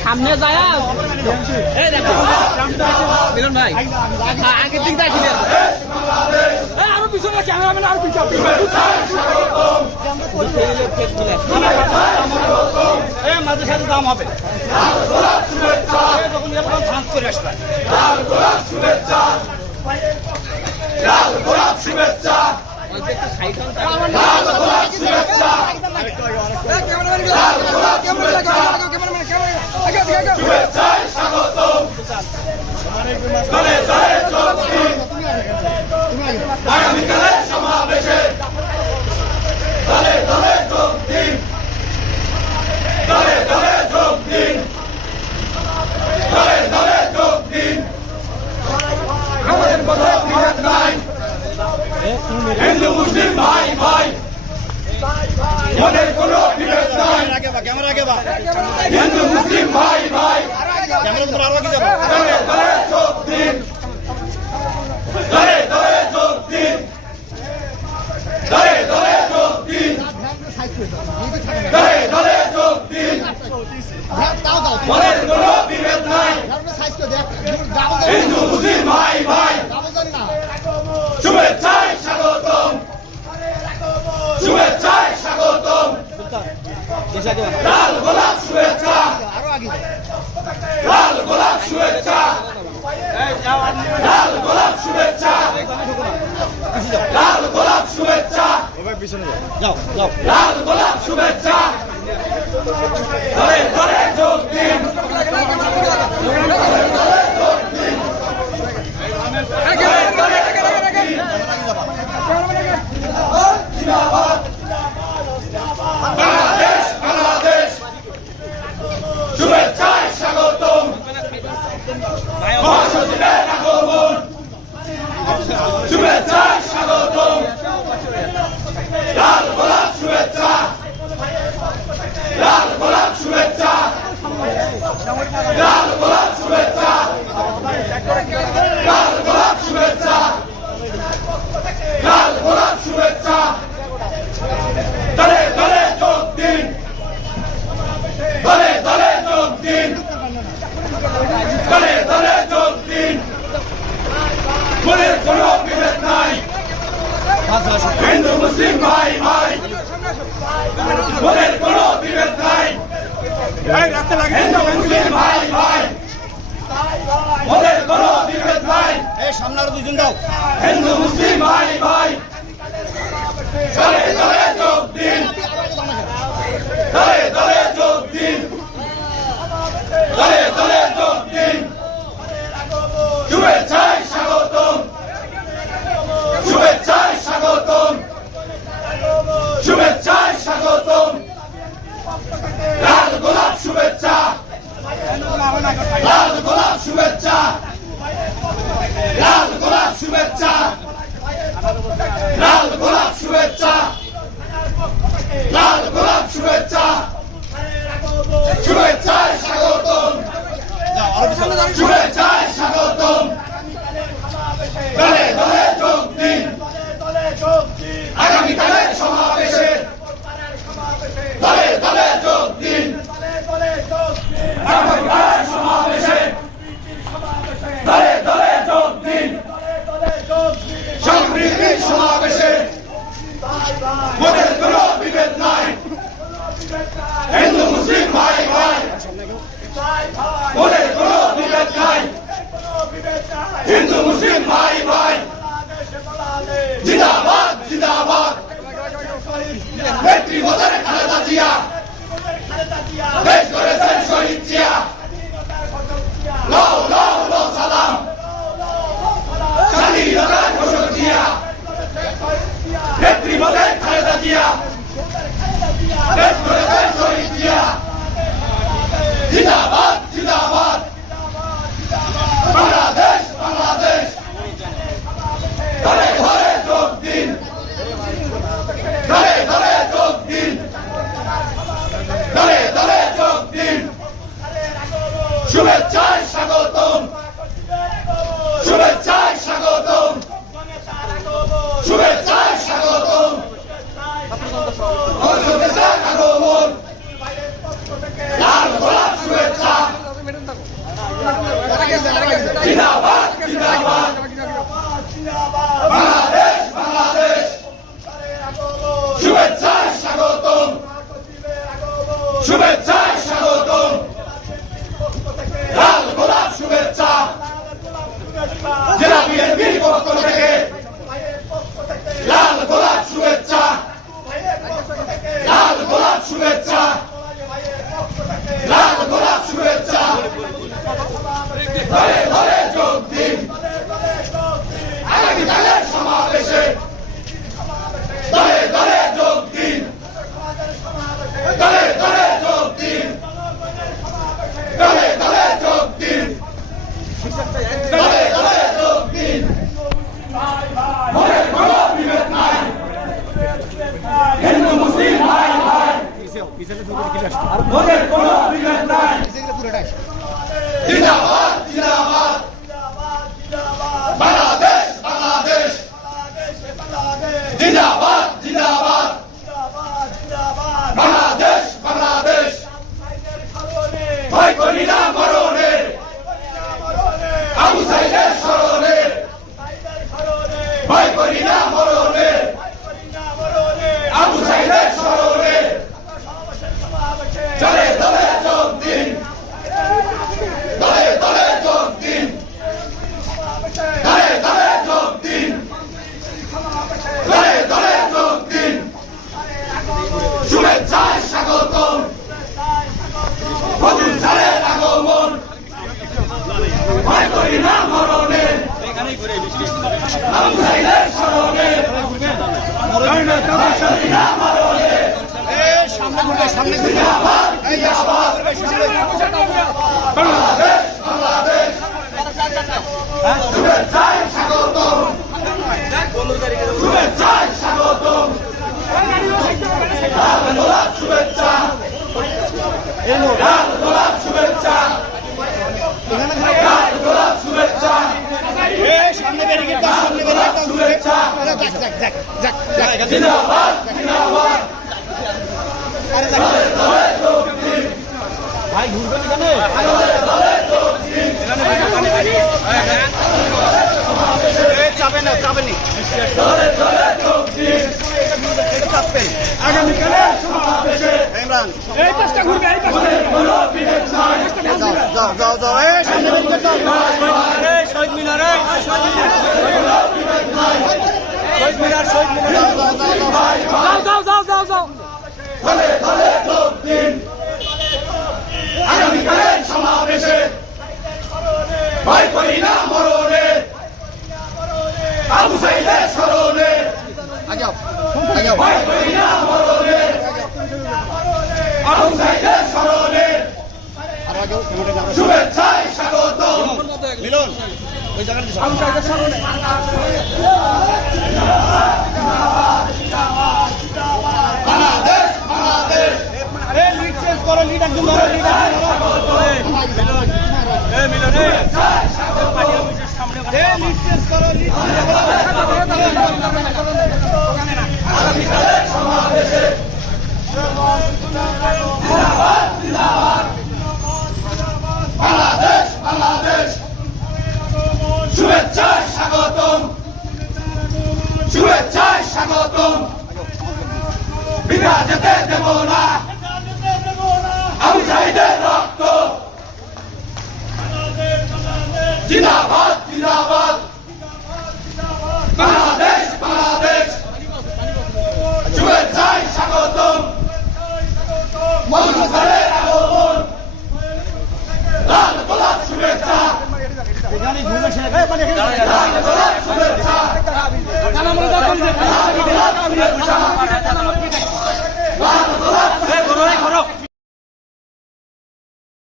সামনে যায় মিলন ভাই আগে দিক দেখ আরও পিছনে ক্যামেরাম্যান আরও পিছনে মাঝে সাথে দাম হবে। করে আসবে। লাল গোলাপ শুভেচ্ছা লাল গোলাপ শুভেচ্ছা শুভেচ্ছায় স্বাগতম দলে দলে যোগ দিন আগামীকালের সমাবেশে দলে দলে যোগ দিন দলে দলে যোগ দিন দলে দলে যোগ দিন আমাদের কোনো বিভেদ নাই হিন্দু মুসলিম ভাই ভাই আমাদের কোনো বিভেদ নাই আগে বা ক্যামেরা আগে বা হিন্দু মুসলিম ভাই ভাই। আরও আগে যাব দলে দলে যোগ দিন দলে দলে যোগ দিন দলে দলে যোগ দিন দলে দলে যোগ দিন আমাদের কোনো বিভেদ নাই হিন্দু মুসলিম ভাই ভাই শুভেচ্ছায় স্বাগতম শুভেচ্ছায় স্বাগতম লাল গোলাপ শুভেচ্ছা। লাল গোলাপ শুভেচ্ছা। লাল গোলাপ শুভেচ্ছা। লাল গোলাপ শুভেচ্ছা। যাও যাও। লাল গোলাপ শুভেচ্ছা ধরে ধরে যোগ দিন বাংলাদেশ বাংলাদেশ শুভেচ্ছায় স্বাগতম শুভেচ্ছায় স্বাগতম লাল গোলাপ শুভেচ্ছা লাল গোলাপ শুভেচ্ছা লাল গোলাপ শুভেচ্ছা লাল গোলাপ শুভেচ্ছা লাল গোলাপ শুভেচ্ছা দলে দলে যোগ দিন দলে দলে যোগ দিন দলে দলে যোগ দিন মনের কোনো বিভেদ নাই হিন্দু মুসলিম ভাই ভাই মনের কোনো বিভেদ নাই হিন্দু মুসলিম ভাই ভাই ওদের কোনো বিভেদ নাই এই সামনে আরও দুজন দাও হিন্দু মুসলিম ভাই ভাই চলে চলে যোগ দিন চলে দলে বিচারে দুপুরে কি আসতো সামনে ঘুরবে সামনে ঘুরবে বাংলাদেশ বাংলাদেশ শুভেচ্ছায় স্বাগতম শুভেচ্ছায় স্বাগতম শুভেচ্ছা গোলাপ শুভেচ্ছা গোলাপ শুভেচ্ছা ভাই ঘুরবেন এখানে চাবেন না চাবেন চাপবেন আগামীকালে ইমরান এই মিনার শহীদ মিনার যাও। যাও যাও যাও যাও ধরে ধরে যোগ দিন। আগামীকালের সমাবেশে ভয় করি না মরণে। আবু সাইদের স্মরণে। ভয় করি না মরণে। আবু সাইদের স্মরণে। শুভেচ্ছায় স্বাগত মিলন। ওই জায়গাটা করো লিড একদম ধরো লিড সমাবেশে যেতে দেব না। আমি শহীদের রক্ত। জিন্দাবাদ জিন্দাবাদ। বাংলাদেশ বাংলাদেশ। শুভেচ্ছায় স্বাগতম। মন্ত্রণের আগমন। লাল গোলাপ শুভেচ্ছা। লাল গোলাপ শুভেচ্ছা। লাল গোলাপ শুভেচ্ছা।